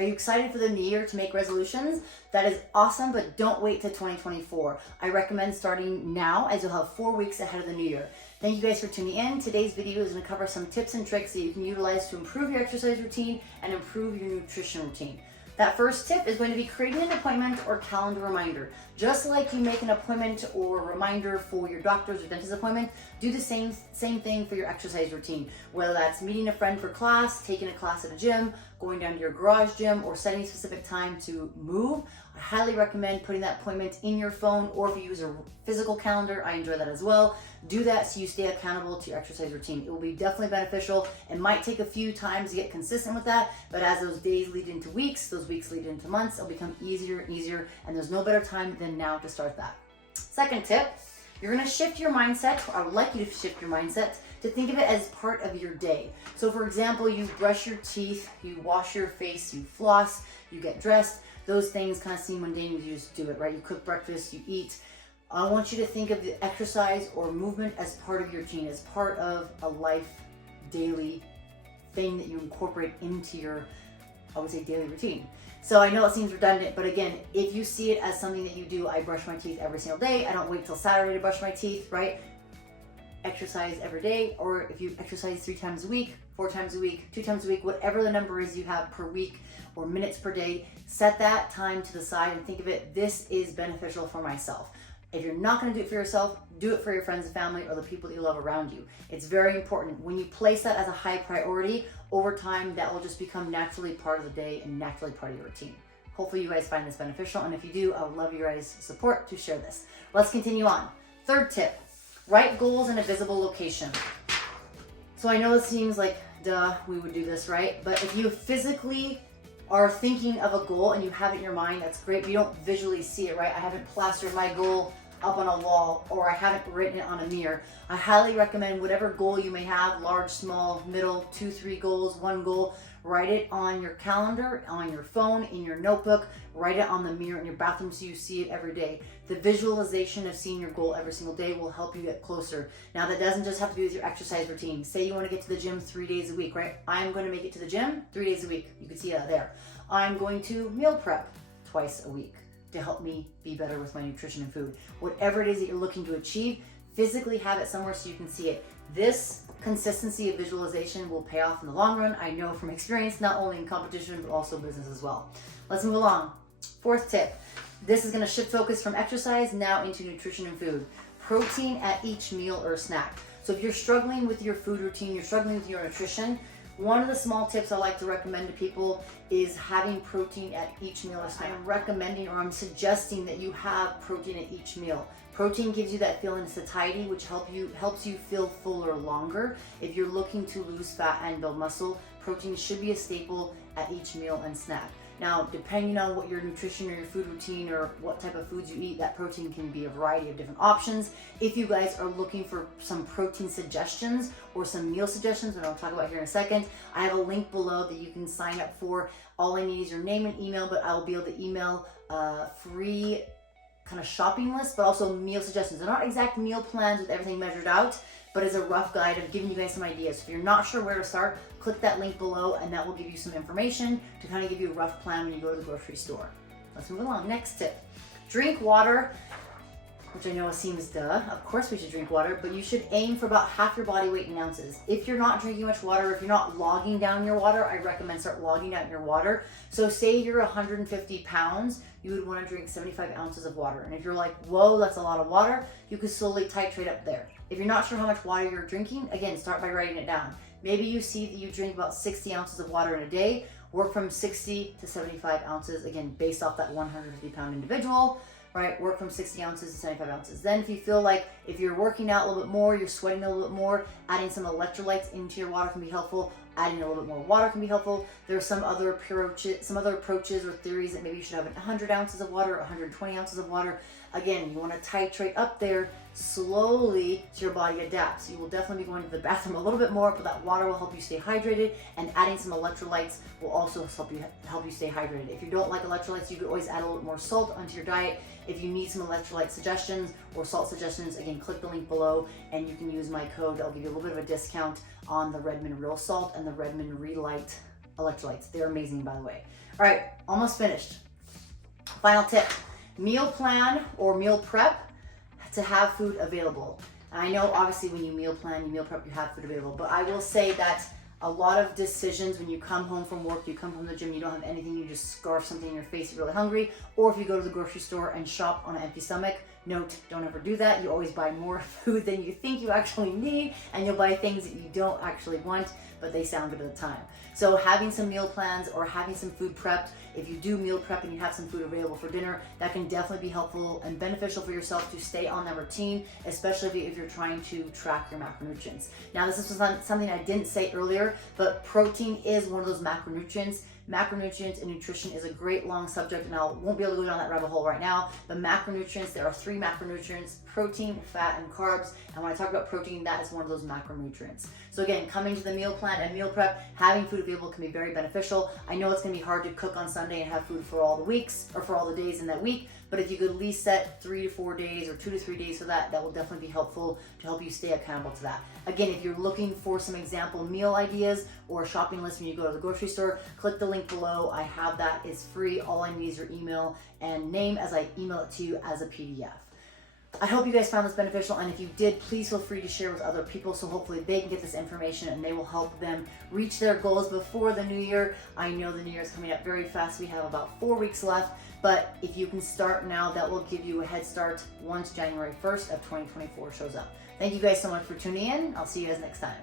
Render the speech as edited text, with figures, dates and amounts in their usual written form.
Are you excited for the new year to make resolutions? That is awesome, but don't wait till 2024. I recommend starting now, as you'll have 4 weeks ahead of the new year. Thank you guys for tuning in. Today's video is going to cover some tips and tricks that you can utilize to improve your exercise routine and improve your nutrition routine. That first tip is going to be creating an appointment or calendar reminder. Just like you make an appointment or reminder for your doctor's or dentist appointment, do the same thing for your exercise routine. Whether that's meeting a friend for class, taking a class at a gym, going down to your garage gym, or setting a specific time to move, I highly recommend putting that appointment in your phone, or if you use a physical calendar, I enjoy that as well. Do that so you stay accountable to your exercise routine. It will be definitely beneficial. It might take a few times to get consistent with that, but as those days lead into weeks, those weeks lead into months, it'll become easier and easier, and there's no better time than now to start that. Second tip, you're gonna shift your mindset, or I would like you to shift your mindset to think of it as part of your day. So for example, you brush your teeth, you wash your face, you floss, you get dressed. Those things kind of seem mundane when you just do it, right? You cook breakfast, you eat. I want you to think of the exercise or movement as part of your routine, as part of a life, daily thing that you incorporate into your, I would say, daily routine. So I know it seems redundant, but again, if you see it as something that you do, I brush my teeth every single day. I don't wait till Saturday to brush my teeth, right? Exercise every day, or if you exercise 3 times a week, 4 times a week, 2 times a week, whatever the number is you have per week or minutes per day, set that time to the side and think of it, this is beneficial for myself. If you're not going to do it for yourself, do it for your friends and family or the people that you love around you. It's very important. When you place that as a high priority, over time, that will just become naturally part of the day and naturally part of your routine. Hopefully you guys find this beneficial, and if you do, I would love your guys' support to share this. Let's continue on. Third tip, write goals in a visible location. So I know it seems like, duh, we would do this, right? But if you physically are thinking of a goal and you have it in your mind, that's great, but you don't visually see it, right? I haven't plastered my goal up on a wall, or I haven't written it on a mirror. I highly recommend whatever goal you may have, large, small, middle, 2, 3 goals, 1 goal, write it on your calendar, on your phone, in your notebook, write it on the mirror in your bathroom so you see it every day. The visualization of seeing your goal every single day will help you get closer. Now that doesn't just have to do with your exercise routine. Say you want to get to the gym 3 days a week, right? I'm going to make it to the gym 3 days a week. You can see that there. I'm going to meal prep twice a week to help me be better with my nutrition and food. Whatever it is that you're looking to achieve, physically have it somewhere so you can see it. This consistency of visualization will pay off in the long run. I know from experience, not only in competition, but also business as well. Let's move along. Fourth tip. This is gonna shift focus from exercise now into nutrition and food. Protein at each meal or snack. So if you're struggling with your food routine, you're struggling with your nutrition, one of the small tips I like to recommend to people is having protein at each meal or snack. I'm recommending, or I'm suggesting, that you have protein at each meal. Protein gives you that feeling of satiety, which helps you feel fuller longer. If you're looking to lose fat and build muscle, protein should be a staple at each meal and snack. Now, depending on what your nutrition or your food routine or what type of foods you eat, that protein can be a variety of different options. If you guys are looking for some protein suggestions or some meal suggestions, that I'll talk about here in a second, I have a link below that you can sign up for. All I need is your name and email, but I will be able to email free kind of shopping list, but also meal suggestions. They're not exact meal plans with everything measured out, but as a rough guide of giving you guys some ideas. So if you're not sure where to start, click that link below and that will give you some information to kind of give you a rough plan when you go to the grocery store. Let's move along. Next tip, drink water, which I know seems duh. Of course we should drink water, but you should aim for about half your body weight in ounces. If you're not drinking much water, if you're not logging down your water, I recommend start logging down your water. So say you're 150 pounds, you would want to drink 75 ounces of water. And if you're like, whoa, that's a lot of water, you could slowly titrate up there. If you're not sure how much water you're drinking, again, start by writing it down. Maybe you see that you drink about 60 ounces of water in a day, work from 60 to 75 ounces, again, based off that 150 pound individual, right? Work from 60 ounces to 75 ounces. Then if you feel like if you're working out a little bit more, you're sweating a little bit more, adding some electrolytes into your water can be helpful. Adding a little bit more water can be helpful. There are some other approaches or theories that maybe you should have 100 ounces of water, 120 ounces of water. Again, you want to titrate up there slowly so your body adapts. You will definitely be going to the bathroom a little bit more, but that water will help you stay hydrated, and adding some electrolytes will also help you stay hydrated. If you don't like electrolytes, you could always add a little more salt onto your diet. If you need some electrolyte suggestions or salt suggestions, again, click the link below and you can use my code. I'll give you a little bit of a discount on the Redmond Real Salt and the Redmond Relight electrolytes. They're amazing, by the way. All right, almost finished. Final tip, meal plan or meal prep to have food available. And I know obviously when you meal plan, you meal prep, you have food available, but I will say that a lot of decisions when you come home from work, you come from the gym, you don't have anything, you just scarf something in your face, you're really hungry, or if you go to the grocery store and shop on an empty stomach, note, don't ever do that. You always buy more food than you think you actually need, and you'll buy things that you don't actually want, but they sound good at the time. So having some meal plans or having some food prepped, if you do meal prep and you have some food available for dinner, that can definitely be helpful and beneficial for yourself to stay on that routine, especially if you're trying to track your macronutrients. Now, this is something I didn't say earlier, but protein is one of those macronutrients. Macronutrients and nutrition is a great long subject, and I won't be able to go down that rabbit hole right now. But macronutrients, there are 3 macronutrients: protein, fat, and carbs. And when I talk about protein, that is one of those macronutrients. So again, coming to the meal plan and meal prep, having food available can be very beneficial. I know it's gonna be hard to cook on Sunday and have food for all the weeks or for all the days in that week, but if you could at least set 3 to 4 days or 2 to 3 days for that, that will definitely be helpful to help you stay accountable to that. Again, if you're looking for some example meal ideas or a shopping list when you go to the grocery store, click the link below. I have that. It's free. All I need is your email and name as I email it to you as a PDF. I hope you guys found this beneficial, and if you did, please feel free to share with other people so hopefully they can get this information and they will help them reach their goals before the new year. I know the new year is coming up very fast. We have about 4 weeks left, but if you can start now, that will give you a head start once January 1st of 2024 shows up. Thank you guys so much for tuning in. I'll see you guys next time.